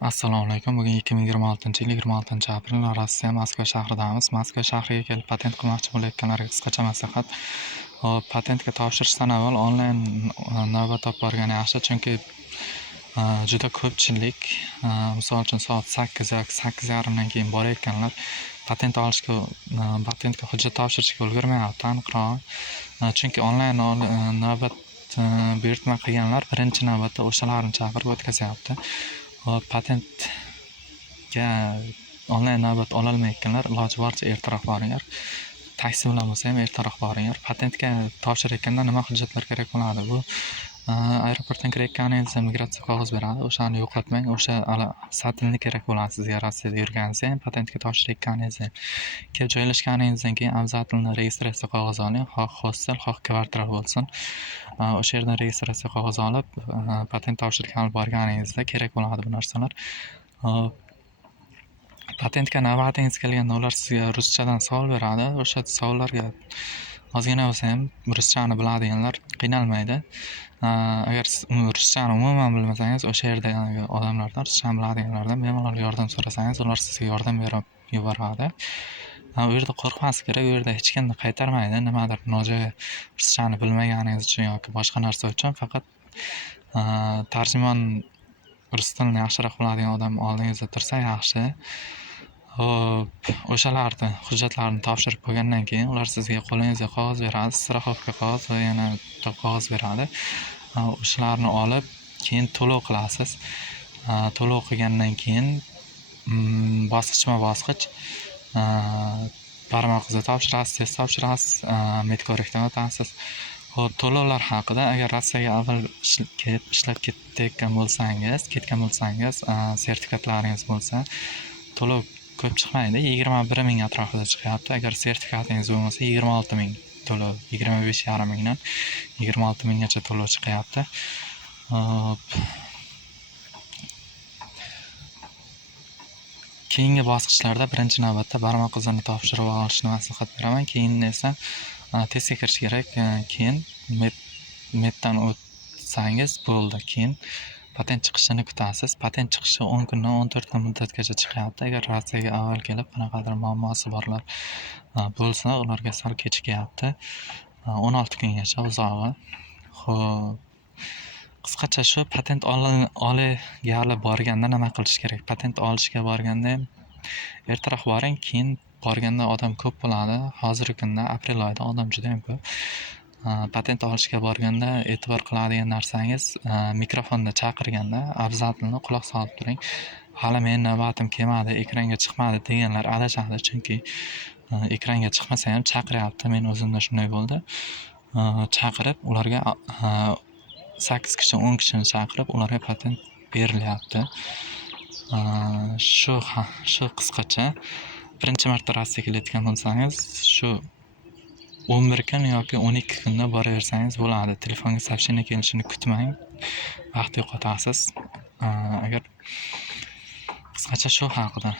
Assalomu alaykum. Bugun 2026-yil 26-aprel Rossiya Moskva shahridamiz. Moskva shahriga kelib patent qilmoqchi bo'layotganlarga qisqacha maslahat. Hop, patentga topshirishdan avval onlayn navbat olib borgan yaxshi, chunki juda ko'pchilik, misol uchun soat 8 yoki 8:30dan keyin borayotganlar patentga hujjat topshirishga ulgurmayapti aniqrog'i. Chunki onlayn navbat buyurtma qilganlar birinchi navbatda o'shalarni chaqirib o'tkazyapti. Patentga onlayn navbat ololmayotganlar iloji boricha ertaroq boringlar. Taksi bilan bo'lsa ham ertaroq boringlar. Patentga topshirayotganda nima hujjatlar kerak bo'ladi? Bu aeroportdan kirayotganingizda migratsiya qog'oz beradi. O'shani yo'qotmang. O'sha satilni kerak bo'ladi sizga Rossiyada yurganingizda ham, patentga topshirayotganingizda. Kelib joylashganingizdan keyin Avzatilni registratsiya qog'ozi oling, xoh hostel, xoh kvartira bo'lsin. O'sha yerdan registratsiya qog'ozi olib, patent topshirishga olib borganingizda kerak bo'ladi bu narsalar. Patentga navbatingiz kelganda ular sizga ruschadan savol beradi. O'sha savollarga ozgina bo'lsa ham ruschani biladiganlar qiynalmaydi. Agar siz ruschani umuman bilmasangiz, o'sha yerdagi odamlardan, ruschani biladiganlardan bemalol yordam so'rasangiz, ular sizga yordam berib yuboradi. U yerda qo'rqmaslik kerak, u yerda hech kimni qaytarmaydi. Nimadir nojo'ya ruschani bilmaganingiz uchun yoki boshqa narsa uchun, faqat tarjimon rus tilini yaxshiroq biladigan odam oldingizda tursa yaxshi. O'shalarni hujjatlarni topshirib bo'lgandan keyin ular sizga qo'lingizga qog'oz beradi, страховка qog'oz va yana qog'oz beradi. O'shalarni olib keyin to'lov qilasiz. To'lov qilgandan keyin bosqichma-bosqich barmoq izi topshirasiz, test topshirasiz, medko'rikdan o'tasiz. To'lovlar haqida, agar Rossiyaga avval ishlab ketgan bo'lsangiz, sertifikatlaringiz bo'lsa, to'lov ko'p chiqmaydi, 21 ming atrofida chiqyapti. Agar sertifikatingiz bo'lmasa, 26 ming to'lov, 25,5 mingdan 26 minggacha to'lov chiqyapti. Keyingi bosqichlarda birinchi navbatda barmoq izini topshirib olishni maslahat beraman. Keyin esa testga kirish kerak. Keyin meddan o'tsangiz bo'ldi. Keyin patent chiqishini kutasiz. Patent chiqishi 10 kundan 14 kun muddatgacha chiqyapti. Agar Rossiyaga avval kelib qanaqadir muammosi borlar bo'lsa, ularga sal kechikyapti. 16 kungacha uzog'i. Xo'p. Qisqacha shu patent olib borganda nima qilish kerak? Patent olishga borganda ham ertaroq boring, keyin borganda odam ko'p bo'ladi. Hozirgi kunda aprel oyida odam juda ham ko'p. Patent olishga borganda e'tibor qiladigan narsangiz, mikrofonda chaqirganda Avzatilni quloq solib turing. Hali men navbatim kelmadi, ekranga chiqmadi deganlar adashadi, chunki ekranga chiqmasa ham chaqiryapti. Men o'zimda shunday bo'ldi. Chaqirib ularga 8 kishi 10 kishini chaqirib ularga patent berilyapti. Shu qisqacha. Birinchi marta Rossiyaga kelayotgan bo'lsangiz, shu 11 kun yoki 12 kunda boraversangiz bo'ladi. Telefonga сообщение kelishini kutmang. Vaqt yo'qotasiz. Agar qisqacha shu haqida.